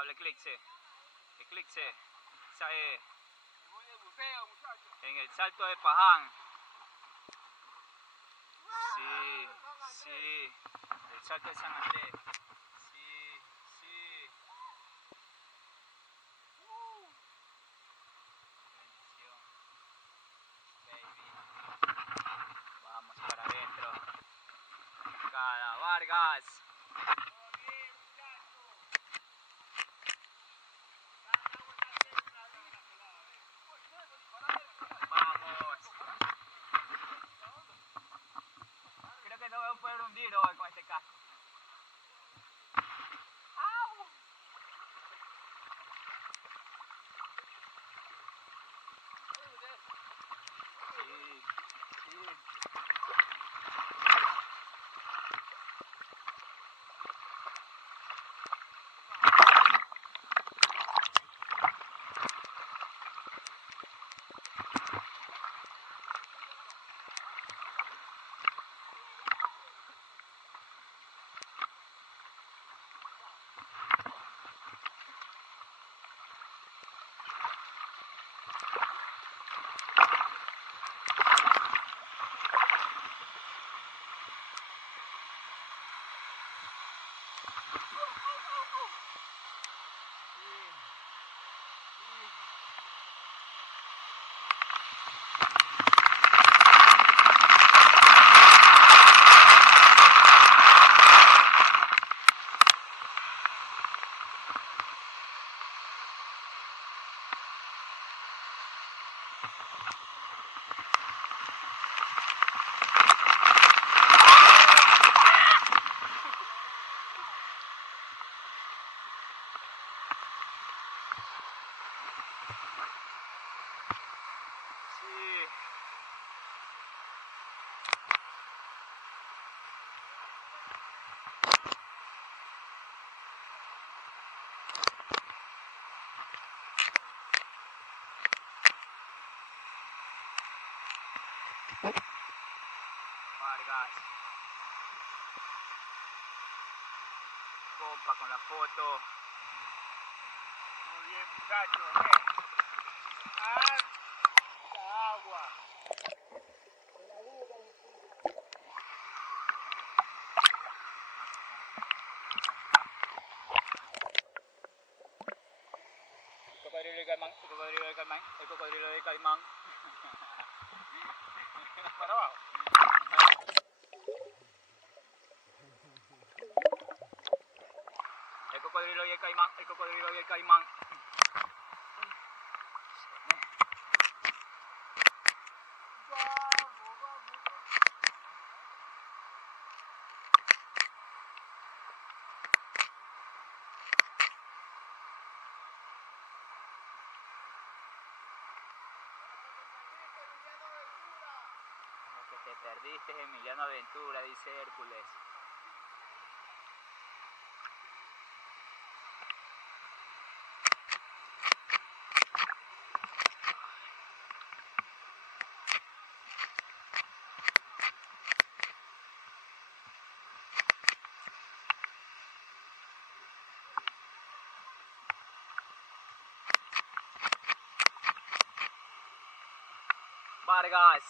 cable, Eclipse. Eclipse. Voy de buceo, muchachos. En el Salto de Paján. Sí, sí. El Salto de San Andrés. Sí, sí. Bendición. Baby. Vamos para adentro. Cada Vargas. Vamos. Creo que no voy a poder hundir hoy con este casco. ¡Au! Sí, sí. Vargas. Compa con la foto. Muy bien, muchachos. Agua. Cocodrilo de Caimán, el cocodrilo de Caimán, el cocodrilo de Caimán. Para abajo. El cocodrilo y el caimán, el cocodrilo y el caimán. Lo que te perdiste es Emiliano Aventura, dice Hércules. Vargas.